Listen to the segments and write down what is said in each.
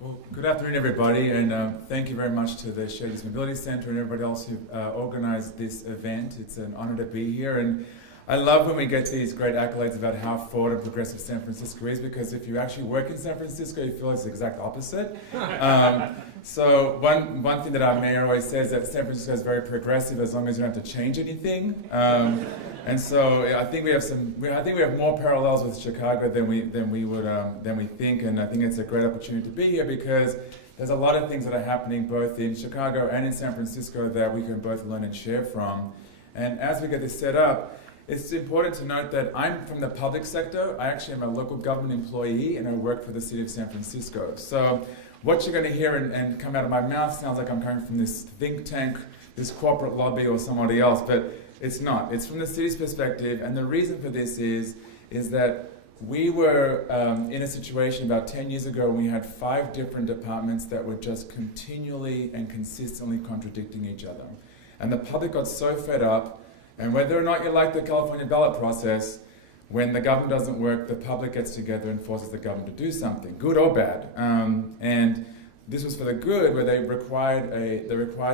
Well, good afternoon, everybody, and thank you very much to the Shadys Mobility Centre and everybody else who organised this event. It's an honour to be here, and I love when we get these great accolades about how forward and progressive San Francisco is, because if you actually work in San Francisco, you feel it's the exact opposite. So one thing that our mayor always says that San Francisco is very progressive as long as you don't have to change anything. And so I think we have more parallels with Chicago than we think, and I think it's a great opportunity to be here because there's a lot of things that are happening both in Chicago and in San Francisco that we can both learn and share from. And as we get this set up, it's important to note that I'm from the public sector. I actually am a local government employee and I work for the city of San Francisco. So what you're going to hear and come out of my mouth sounds like I'm coming from this think tank, this corporate lobby or somebody else, but it's not. It's from the city's perspective, and the reason for this is that we were in a situation about 10 years ago when we had 5 different departments that were just continually and consistently contradicting each other. And the public got so fed up, and whether or not you like the California ballot process, when the government doesn't work, the public gets together and forces the government to do something, good or bad. And this was for the good, where they required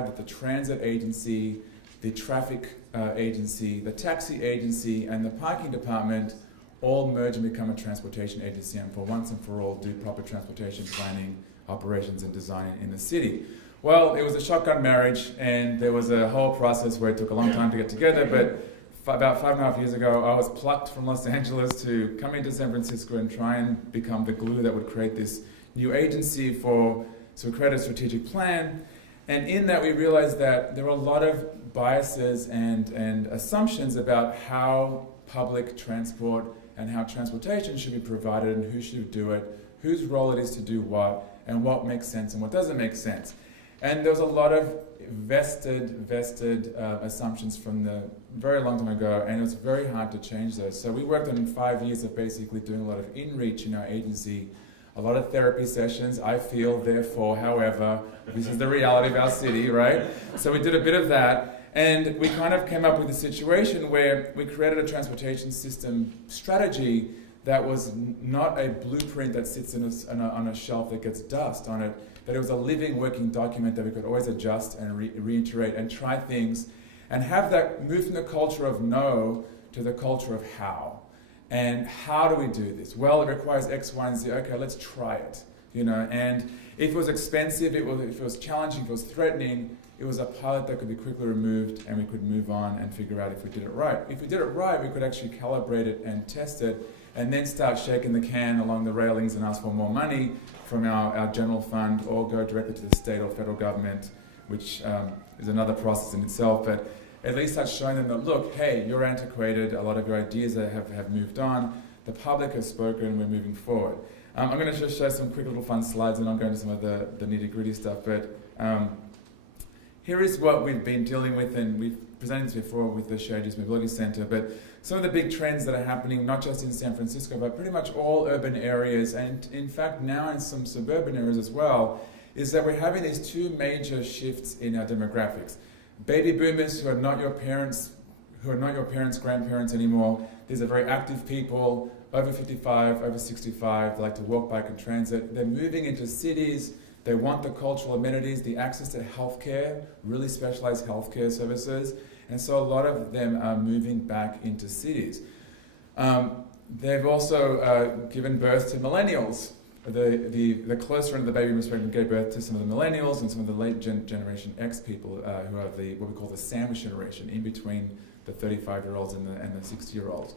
that the transit agency, the traffic agency, the taxi agency, and the parking department all merge and become a transportation agency, and for once and for all do proper transportation planning, operations, and design in the city. Well, it was a shotgun marriage, and there was a whole process where it took a long time to get together, but about 5.5 years ago, I was plucked from Los Angeles to come into San Francisco and try and become the glue that would create this new agency to create a strategic plan. And in that, we realized that there were a lot of biases and assumptions about how public transport and how transportation should be provided and who should do it, whose role it is to do what, and what makes sense and what doesn't make sense. And there was a lot of vested assumptions from the very long time ago, and it was very hard to change those. So we worked on 5 years of basically doing a lot of in-reach in our agency, a lot of therapy sessions. I feel, therefore, however, this is the reality of our city, right? So we did a bit of that, and we kind of came up with a situation where we created a transportation system strategy that was not a blueprint that sits on a shelf that gets dust on it, that it was a living, working document that we could always adjust and reiterate and try things, and have that move from the culture of no to the culture of how. And how do we do this? Well, it requires X, Y, and Z. Okay, let's try it. And if it was expensive, if it was challenging, if it was threatening, it was a pilot that could be quickly removed, and we could move on and figure out if we did it right. If we did it right, we could actually calibrate it and test it, and then start shaking the can along the railings and ask for more money from our general fund, or go directly to the state or federal government, which is another process in itself. But at least that's showing them that, look, hey, you're antiquated, a lot of your ideas have moved on, the public has spoken, we're moving forward. I'm going to just show some quick little fun slides, and I'll go into some of the nitty-gritty stuff, but here is what we've been dealing with, and we've presented this before with the Shadys Mobility Centre, but some of the big trends that are happening, not just in San Francisco, but pretty much all urban areas, and in fact now in some suburban areas as well, is that we're having these 2 major shifts in our demographics. Baby boomers who are not your parents, grandparents anymore. These are very active people, over 55, over 65, they like to walk, bike, and transit. They're moving into cities. They want the cultural amenities, the access to healthcare, really specialized healthcare services. And so a lot of them are moving back into cities. They've also given birth to millennials. The closer end of the baby boom spectrum gave birth to some of the millennials and some of the late Generation X people who are what we call the sandwich generation, in between the 35-year-olds and the 60-year-olds.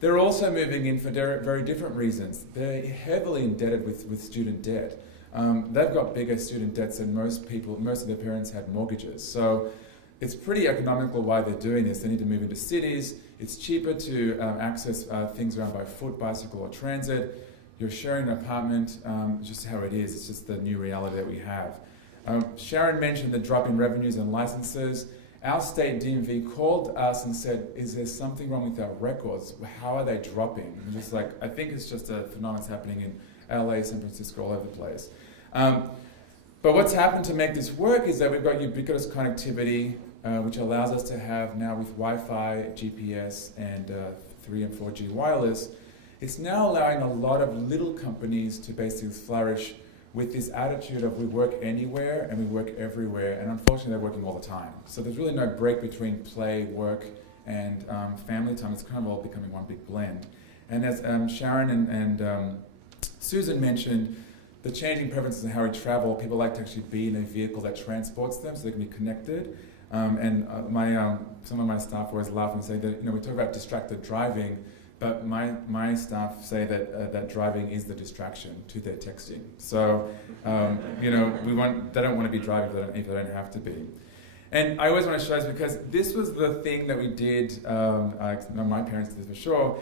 They're also moving in for very different reasons. They're heavily indebted with student debt. They've got bigger student debts than most of their parents had mortgages. So it's pretty economical why they're doing this. They need to move into cities. It's cheaper to access things around by foot, bicycle, or transit. You're sharing an apartment, just how it is. It's just the new reality that we have. Sharon mentioned the drop in revenues and licenses. Our state DMV called us and said, is there something wrong with our records? How are they dropping? And just like, I think it's just a phenomenon that's happening in LA, San Francisco, all over the place. But what's happened to make this work is that we've got ubiquitous connectivity, which allows us to have now with Wi-Fi, GPS, and 3 and 4G wireless, it's now allowing a lot of little companies to basically flourish with this attitude of we work anywhere and we work everywhere, and unfortunately they're working all the time. So there's really no break between play, work, and family time. It's kind of all becoming one big blend. And as Sharon and Susan mentioned, the changing preferences in how we travel, people like to actually be in a vehicle that transports them so they can be connected. Some of my staff always laugh and say that, we talk about distracted driving, but my staff say that driving is the distraction to their texting. So, they don't want to be driving if they don't have to be. And I always want to show this because this was the thing that we did, my parents did this for sure.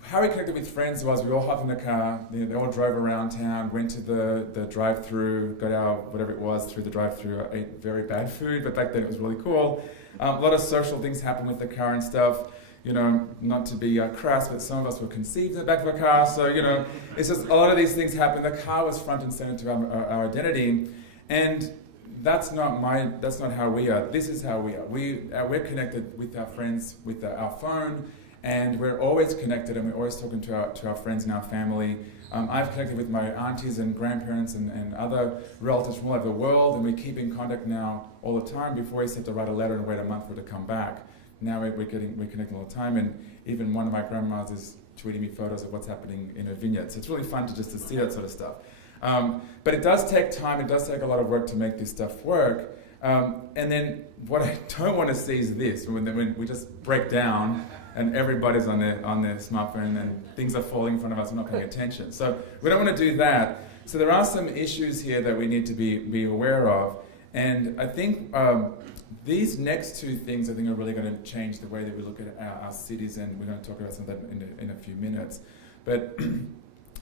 How we connected with friends was we all hopped in the car, they all drove around town, went to the drive-through, got our whatever it was through the drive-through, ate very bad food, but back then it was really cool. A lot of social things happened with the car and stuff. Not to be crass, but some of us were conceived in the back of a car, so, it's just a lot of these things happen. The car was front and center to our identity, and that's not how we are. This is how we are. We're connected with our friends, with our phone, and we're always connected, and we're always talking to our friends and our family. I've connected with my aunties and grandparents and other relatives from all over the world, and we keep in contact now all the time. Before we used to have to write a letter and wait a month for it to come back. Now we're connecting all the time, and even one of my grandmas is tweeting me photos of what's happening in her vineyard. So it's really fun to see that sort of stuff. But it does take time. It does take a lot of work to make this stuff work. And then what I don't want to see is this, when we just break down and everybody's on their smartphone and things are falling in front of us and not paying attention. So we don't want to do that. So there are some issues here that we need to be aware of. And I think these next two things, I think, are really going to change the way that we look at our cities, and we're going to talk about some of that in a few minutes. But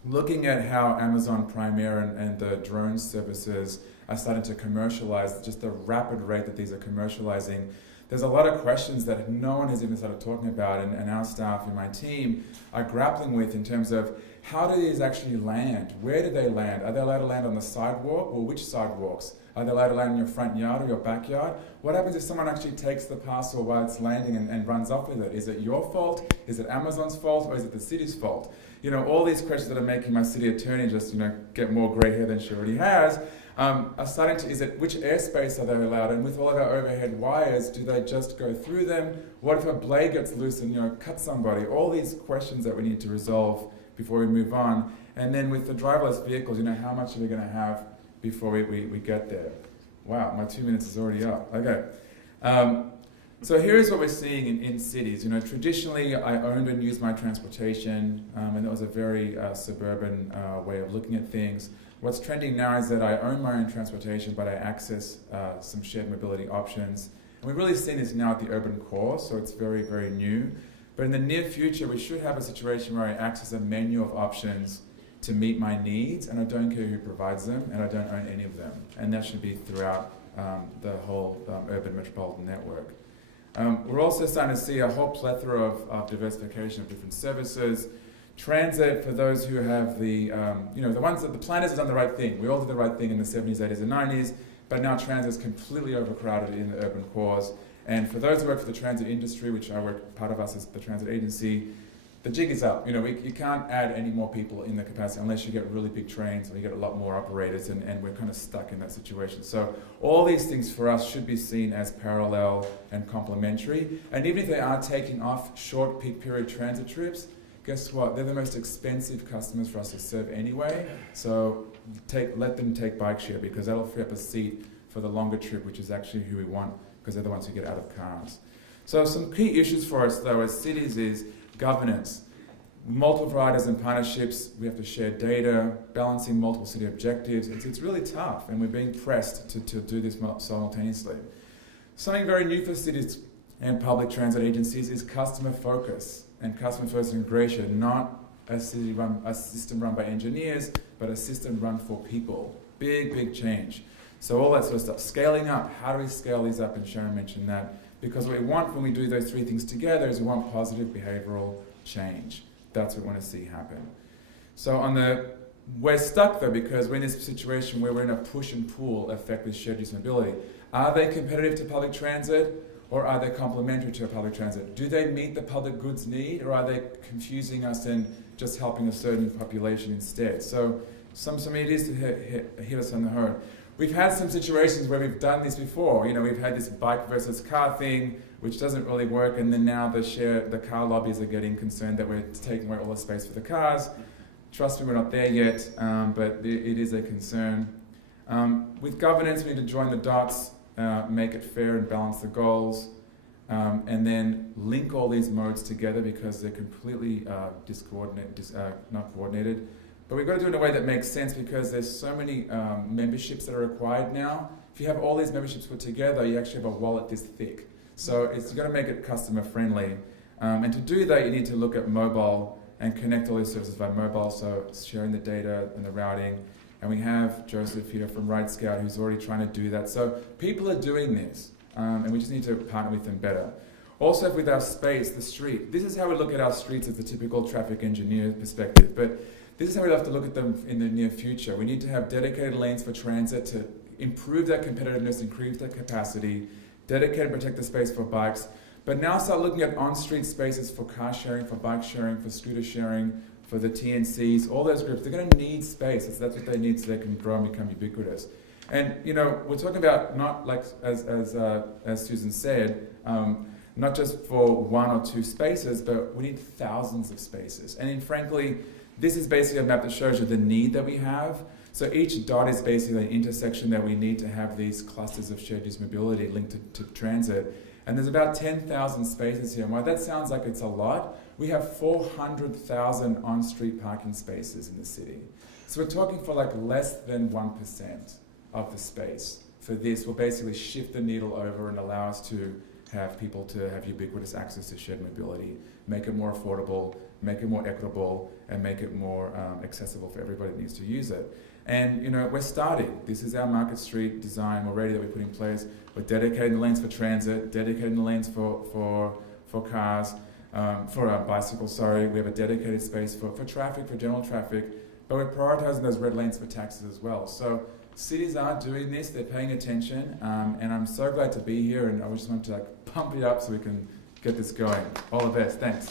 looking at how Amazon Prime Air and the drone services are starting to commercialize, just the rapid rate that these are commercializing, there's a lot of questions that no one has even started talking about, and our staff and my team are grappling with in terms of how do these actually land? Where do they land? Are they allowed to land on the sidewalk, or which sidewalks? Are they allowed to land in your front yard or your backyard? What happens if someone actually takes the parcel while it's landing and runs off with it? Is it your fault? Is it Amazon's fault? Or is it the city's fault? All these questions that are making my city attorney just, get more grey hair than she already has, are starting to, which airspace are they allowed? And with all of our overhead wires, do they just go through them? What if a blade gets loose and, cuts somebody? All these questions that we need to resolve before we move on. And then with the driverless vehicles, how much are we going to have before we get there? Wow, my 2 minutes is already up. Okay. So here's what we're seeing in cities. Traditionally, I owned and used my transportation, and that was a very suburban way of looking at things. What's trending now is that I own my own transportation, but I access some shared mobility options. And we've really seen this now at the urban core, so it's very, very new. But in the near future, we should have a situation where I access a menu of options to meet my needs, and I don't care who provides them, and I don't own any of them. And that should be throughout the whole urban metropolitan network. We're also starting to see a whole plethora of diversification of different services. Transit, for those who have the ones that the planners have done the right thing. We all did the right thing in the 70s, 80s, and 90s, but now transit is completely overcrowded in the urban cores. And for those who work for the transit industry, which I work, part of us is the transit agency, the jig is up. You can't add any more people in the capacity unless you get really big trains or you get a lot more operators, and we're kind of stuck in that situation. So all these things for us should be seen as parallel and complementary. And even if they are taking off short peak period transit trips, guess what? They're the most expensive customers for us to serve anyway. So let them take bike share, because that'll free up a seat for the longer trip, which is actually who we want, because they're the ones who get out of cars. So some key issues for us, though, as cities is governance. Multiple providers and partnerships, we have to share data, balancing multiple city objectives. It's really tough, and we're being pressed to do this simultaneously. Something very new for cities and public transit agencies is customer focus and customer first integration, not a system run by engineers, but a system run for people. Big change. So all that sort of stuff. Scaling up, how do we scale these up? And Sharon mentioned that. Because what we want when we do those three things together is we want positive behavioral change. That's what we want to see happen. So we're stuck though, because we're in this situation where we're in a push and pull effect with shared use mobility. Are they competitive to public transit, or are they complementary to public transit? Do they meet the public goods need, or are they confusing us and just helping a certain population instead? So some ideas to hit us on the head. We've had some situations where we've done this before. You know, we've had this bike versus car thing, which doesn't really work, and then now the car lobbies are getting concerned that we're taking away all the space for the cars. Trust me, we're not there yet, but it is a concern. With governance, we need to join the dots, make it fair and balance the goals, and then link all these modes together because they're completely not coordinated. But we've got to do it in a way that makes sense because there's so many memberships that are required now. If you have all these memberships put together, you actually have a wallet this thick. So you've got to make it customer friendly. And to do that, you need to look at mobile and connect all these services by mobile, so sharing the data and the routing. And we have Joseph here from Ride Scout who's already trying to do that. So people are doing this, and we just need to partner with them better. Also with our space, the street. This is how we look at our streets as the typical traffic engineer perspective. But this is how we have to look at them in the near future. We need to have dedicated lanes for transit to improve that competitiveness, increase that capacity, dedicate and protect the space for bikes, but now start looking at on-street spaces for car sharing, for bike sharing, for scooter sharing, for the TNCs, all those groups. They're going to need space. That's what they need so they can grow and become ubiquitous. And you know, we're talking about not like as Susan said, not just for one or two spaces, but we need thousands of spaces. And frankly, this is basically a map that shows you the need that we have. So each dot is basically an intersection that we need to have these clusters of shared use mobility linked to transit. And there's about 10,000 spaces here. And while that sounds like it's a lot, we have 400,000 on-street parking spaces in the city. So we're talking for like less than 1% of the space. For this will basically shift the needle over and allow us to have people to have ubiquitous access to shared mobility, make it more affordable, make it more equitable, and make it more accessible for everybody that needs to use it. And you know, we're starting. This is our Market Street design already that we put in place. We're dedicating the lanes for transit, dedicating the lanes for cars, for bicycles, sorry. We have a dedicated space for traffic, for general traffic, but we're prioritizing those red lanes for taxis as well. So cities are doing this, they're paying attention, and I'm so glad to be here, and I just want to pump it up so we can get this going. All the best, thanks.